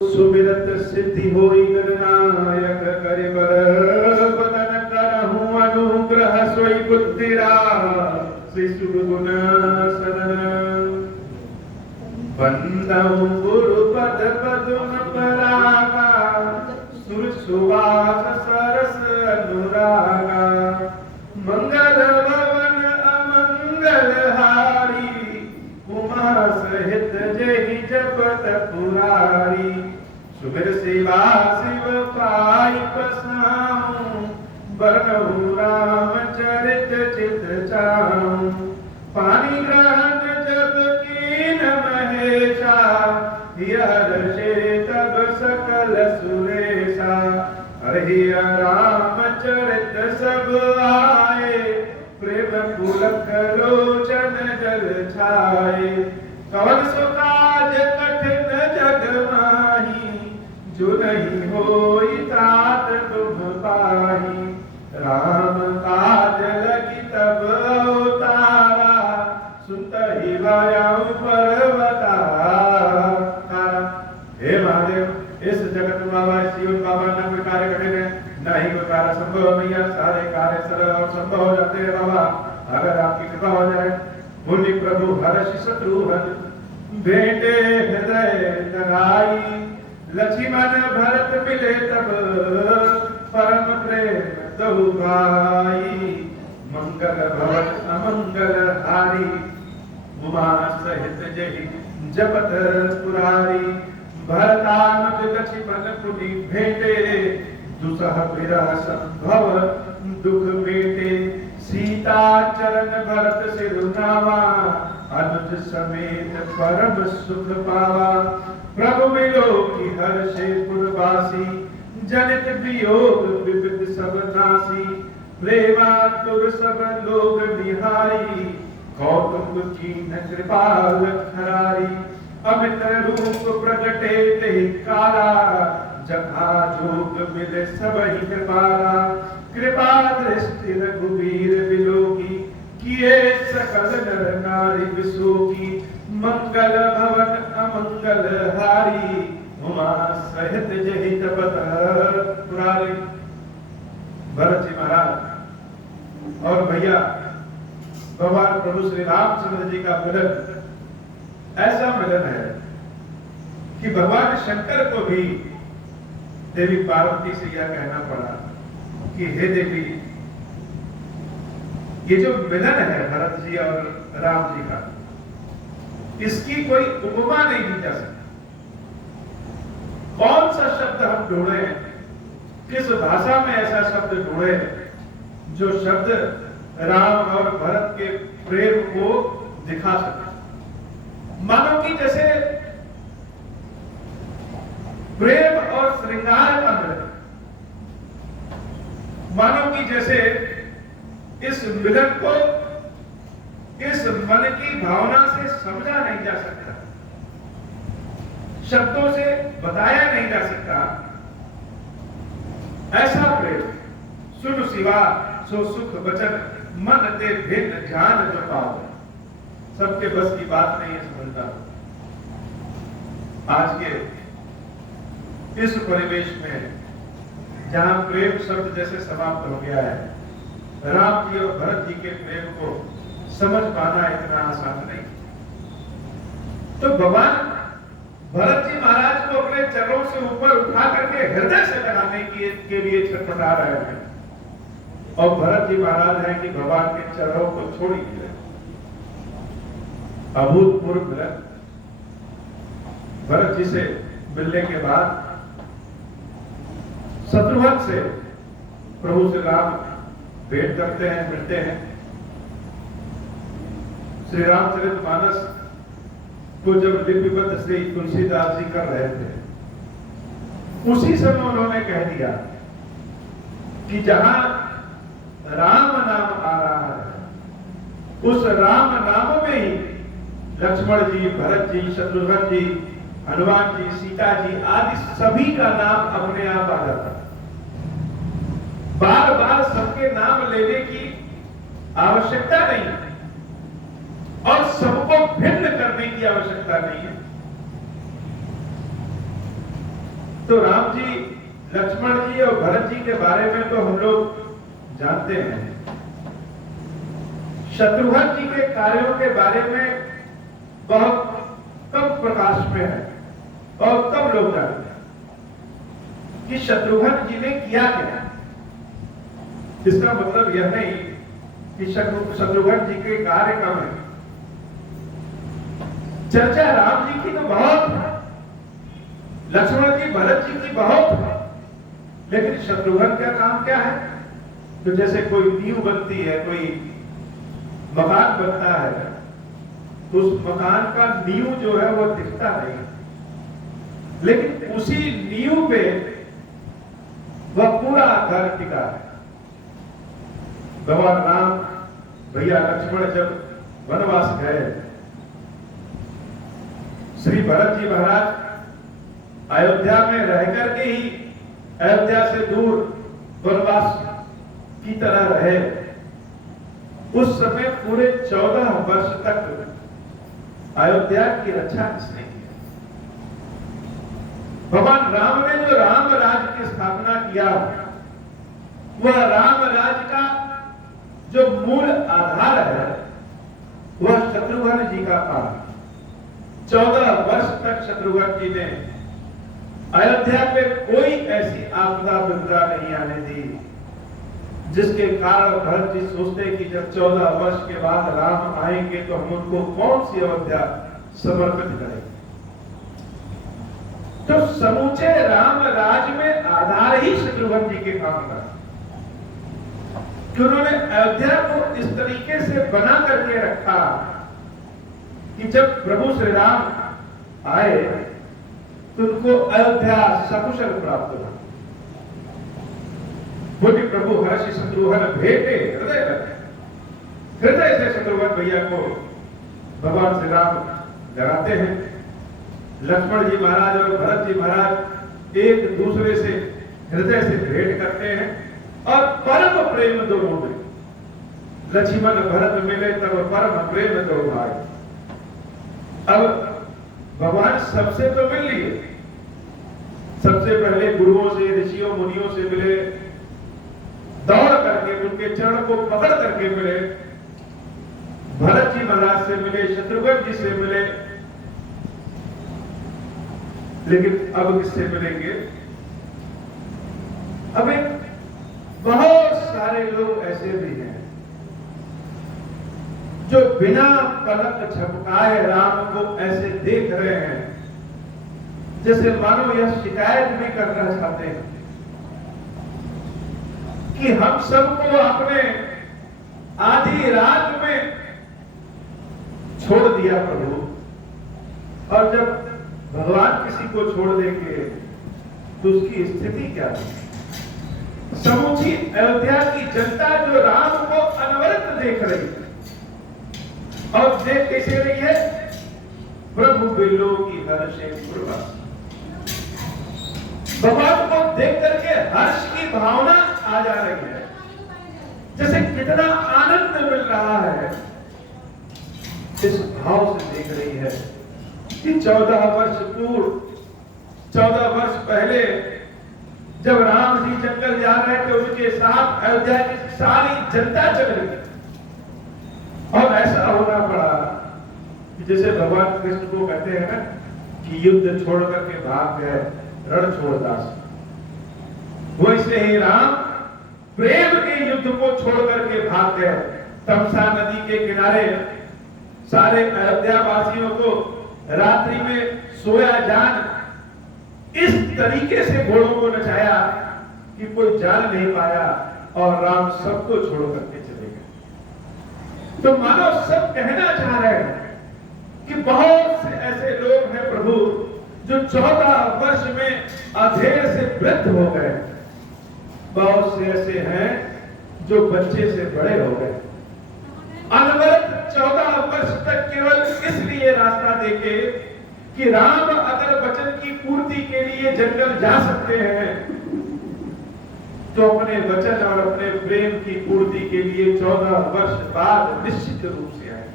सुमिरत सिद्धि होई गणनायक करे बर बदन करहु अनुग्रह सोई बुद्धिरा शिशु गुण शरण बंदहु गुरु पद पदुम परागा सुर सुवास सरस अनुरागा मंगल भवन अमंगल हारी उमा सहित जहि जपत पुरारी सुमिर सेवा शिव पाई पसाऊं बरनहु राम चरित चित चाऊं पानी ग्रहण जब कीन महेशा हर्षे तब सकल सुरेशा हरि राम चरित सब आए प्रेम पुलक लोचन जल छाए कवन सो काज कठिन जग माही जो नहीं होई तात तुम पाही राम काज लगी तब अवतारा सुनहि वायाऊ पर्वतारा। हे महादेव इस जगत बाबा शिव बाबा न कोई कार्य कठिन है न ही कोई कार्य संभव मैया सारे कार्य सरल और संभव हो जाते हैं बाबा अगर आपकी कृपा हो जाए। मुनि प्रभु हर्ष शत्रुघ्न भेंटे हृदय लगाई लक्ष्मण भरत मिले तब परम प्रेम दहु भाई मंगल भवन अमंगल हारी उमा सहित जहि जपत पुरारी भरतानुज लक्ष्मण पुनि भेंटे दुसह विरह संभव दुख बेटे सीता चरण भरत सिरुनावा अनुज समेत परम सुख पावा प्रभु मिलो की हर्षे पुरवासी जनित वियोग विविध सब नासी प्रेमातुर सब लोग निहारी कौतुक कीन कृपाल खरारी अमित रूप प्रगटे ते काला जथा जोग मिले सबहि कृपाला कृपा दृष्टि रघुवीर विलोकी किए सकल नर नारी विशोकी मंगल भवन अमंगल हारी उमा सहित जहि जपत पुरारी। भरत जी महाराज और भैया भगवान प्रभु श्री रामचंद्र जी का मिलन ऐसा मिलन है कि भगवान शंकर को भी देवी पार्वती से यह कहना पड़ा कि हे देवी ये जो मिलन है भरत जी और राम जी का इसकी कोई उपमा नहीं दी जा सकती। कौन सा शब्द हम ढूंढे किस भाषा में ऐसा शब्द ढूंढे जो शब्द राम और भरत के प्रेम को दिखा सके। मानो कि जैसे प्रेम और श्रृंगार का मिलन मानो कि जैसे इस मिलन को इस मन की भावना से समझा नहीं जा सकता शब्दों से बताया नहीं जा सकता ऐसा प्रेम सुन सिवा सो सुख वचन मन ते भिन्न ध्यान जो पाओ सबके बस की बात नहीं है समझता। आज के इस परिवेश में जहां प्रेम शब्द जैसे समाप्त हो गया है राम जी और भरत जी के प्रेम को समझ पाना इतना आसान नहीं। तो भगवान भरत जी महाराज को अपने चरणों से ऊपर उठा करके हृदय से लगाने के लिए छटपटा रहे हैं और भरत जी महाराज हैं कि भगवान के चरणों को छोड़ दिए। अभूतपूर्व मिलन भरत जी से मिलने के बाद शत्रुघ्न से प्रभु श्री राम भेंट करते हैं मिलते हैं। श्री रामचरितमानस को जब लिपिबद्ध श्री तुलसीदास जी कर रहे थे उसी समय उन्होंने कह दिया कि जहां राम नाम आ रहा है उस राम नाम में ही लक्ष्मण जी भरत जी शत्रुघ्न जी हनुमान जी सीता जी आदि सभी का नाम अपने आप आ जाता है। बार बार सबके नाम लेने की आवश्यकता नहीं और सबको भिन्न करने की आवश्यकता नहीं है। तो राम जी, लक्ष्मण जी और भरत जी के बारे में तो हम लोग जानते हैं। शत्रुघ्न जी के कार्यों के बारे में बहुत कम प्रकाश में है, बहुत कम लोग जानते हैं कि शत्रुघ्न जी ने किया क्या। इसका मतलब यह नहीं कि शत्रुघ्न जी के कार्य कम है। चर्चा राम जी की तो बहुत है, लक्ष्मण जी भरत जी की बहुत है, लेकिन शत्रुघ्न का काम क्या है? तो जैसे कोई नींव बनती है, कोई मकान बनता है, तो उस मकान का नींव जो है वो दिखता नहीं, लेकिन उसी नींव पे वह पूरा घर टिका है। भगवान राम, भैया लक्ष्मण जब वनवास गए, श्री भरत जी महाराज अयोध्या में रह करके ही अयोध्या से दूर वनवास की तरह रहे। उस समय पूरे 14 वर्ष तक अयोध्या की रक्षा किसने की? भगवान राम ने जो राम राज्य की स्थापना किया, वह राम राज्य का जो मूल आधार है, वह शत्रुघ्न जी का काम। 14 वर्ष तक शत्रुघ्न जी ने अयोध्या पे कोई ऐसी आपदा विपदा नहीं आने दी, जिसके कारण भरत जी सोचते कि जब 14 वर्ष के बाद राम आएंगे तो हम उनको कौन सी अयोध्या समर्पित करेंगे। तो समूचे राम राज में आधार ही शत्रुघ्न जी के काम का, कि उन्होंने अयोध्या को इस तरीके से बना करके रखा कि जब प्रभु श्री राम आए तो उनको अयोध्या सकुशल प्राप्त हुआ। बोले प्रभु हर्षि शत्रुघ्न भेटे हृदय से शत्रुघ्न भैया को भगवान श्री राम डराते हैं। लक्ष्मण जी महाराज और भरत जी महाराज एक दूसरे से हृदय से भेंट करते हैं और परम प्रेम दोनों में। लक्ष्मण भरत मिले तब परम प्रेम दो भाई। अब भगवान सबसे तो मिल लिए, सबसे पहले गुरुओं से, ऋषियों मुनियों से मिले, दौड़ करके उनके चरण को पकड़ करके मिले। भरत जी महाराज से मिले, शत्रुघ्न जी से मिले, लेकिन अब किससे मिलेंगे? अब एक बहुत सारे लोग ऐसे भी हैं जो बिना पलक झपकाए राम को ऐसे देख रहे हैं जैसे मानो यह शिकायत भी करना चाहते हैं कि हम सबको आपने आधी रात में छोड़ दिया प्रभु, और जब भगवान किसी को छोड़ देंगे तो उसकी स्थिति क्या है? समूची अयोध्या की जनता जो राम को अनवरत देख रही है, और देख कैसे रही है? प्रभु बिल्लो की हर्षे पूर्वक। भगवान को देख करके हर्ष की भावना आ जा रही है, जैसे कितना आनंद मिल रहा है। इस भाव से देख रही है कि 14 वर्ष पूर्व, 14 वर्ष पहले जब राम जी जंगल जा रहे थे, उनके साथ अयोध्या की सारी जनता चल रही, और ऐसा होना पड़ा कि जैसे भगवान कृष्ण को कहते हैं ना कि युद्ध छोड़ करके भाग गए रण छोड़ दास, वैसे ही राम प्रेम के युद्ध को छोड़ करके भाग गए। तमसा नदी के किनारे सारे अयोध्या वासियों को रात्रि में सोया जान इस तरीके से घोड़ों को नचाया कि कोई जान नहीं पाया, और राम सबको छोड़ करके चले गए। तो मानो सब कहना चाह रहे हैं कि बहुत से ऐसे लोग हैं प्रभु जो 14 वर्ष में अधेड़ से वृद्ध हो गए, बहुत से ऐसे हैं जो बच्चे से बड़े हो गए। अनवरत 14 वर्ष तक केवल इसलिए रास्ता देखे कि राम अगर वचन की पूर्ति के लिए जंगल जा सकते हैं तो अपने वचन और अपने प्रेम की पूर्ति के लिए 14 वर्ष बाद निश्चित रूप से आए।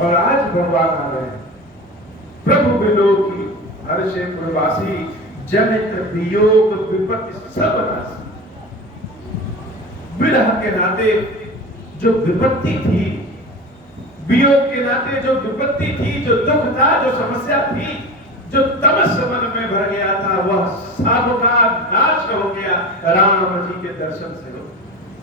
और आज भगवान आ रहे हैं। प्रभु बिलो की हर्षे पूर्वासी जनित वियोग विपत्ति सब नाश। विरह के नाते जो विपत्ति थी, वियोग के नाते जो विपत्ति थी, जो दुख था, जो समस्या थी, जो तमस मन में भर गया था, वह सब का नाश हो गया राम जी के दर्शन से।